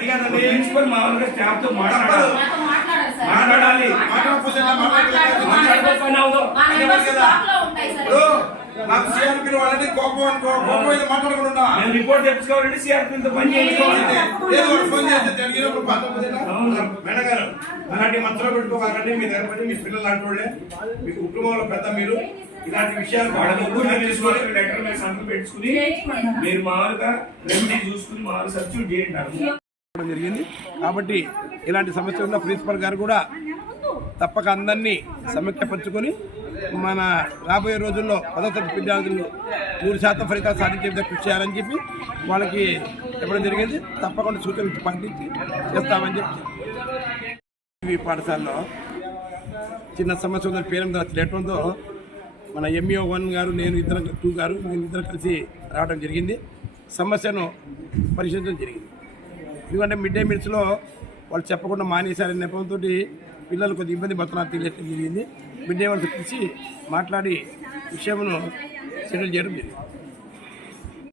Teacher principal మామూలుగా staff తో మాట్లాడాలి. నాకు సిఆర్పీ వాళ్ళని కోపం మాట్లాడకుండా రిపోర్ట్ తెచ్చుకోవాలంటే సిఆర్పీతో పని చేయించుకోవాలి. మేడం గారు అలాంటి మనసులో పెట్టుకోవాలంటే మీ దగ్గర పడి మీ పిల్లలు అంటోళ్ళే మీకు కుటుంబంలో పెద్ద మీరు ఇలాంటి విషయాలు లెటర్ మీద సంతకం పెట్టుకుని మీరు మామూలుగా రెమెడీ చూసుకుని మామూలు సబ్స్టిట్యూట్ చేయండి జరిగింది. కాబట్టి ఇలాంటి సమస్య ఉన్న ప్రిన్సిపల్ గారు కూడా తప్పక అందరినీ సమైక్యపరుచుకొని మన రాబోయే రోజుల్లో 10వ తరగతి విద్యార్థులు 100% ఫలితాలు సాధించే విధంగా కృషి చేయాలని చెప్పి వాళ్ళకి చెప్పడం జరిగింది. తప్పకుండా సూచనలు పాటించి చేస్తామని చెప్పి ఈ పాఠశాలలో చిన్న సమస్య ఉందని పేరు లేటంతో మన ఎంఈఓ 1 గారు నేను 2 గారు ఇద్దరు కలిసి రావడం జరిగింది. సమస్యను పరిశీలించడం జరిగింది. ఎందుకంటే మిడ్ డే మీల్స్లో వాళ్ళు చెప్పకుండా మానేశారనే నెపంతో పిల్లలు కొద్దిగా ఇబ్బంది పడుతున్నారు తెలియటం జరిగింది. మిడ్ డే వాళ్ళకి పిలిచి మాట్లాడి విషయమును సెటిల్ చేయడం జరిగింది.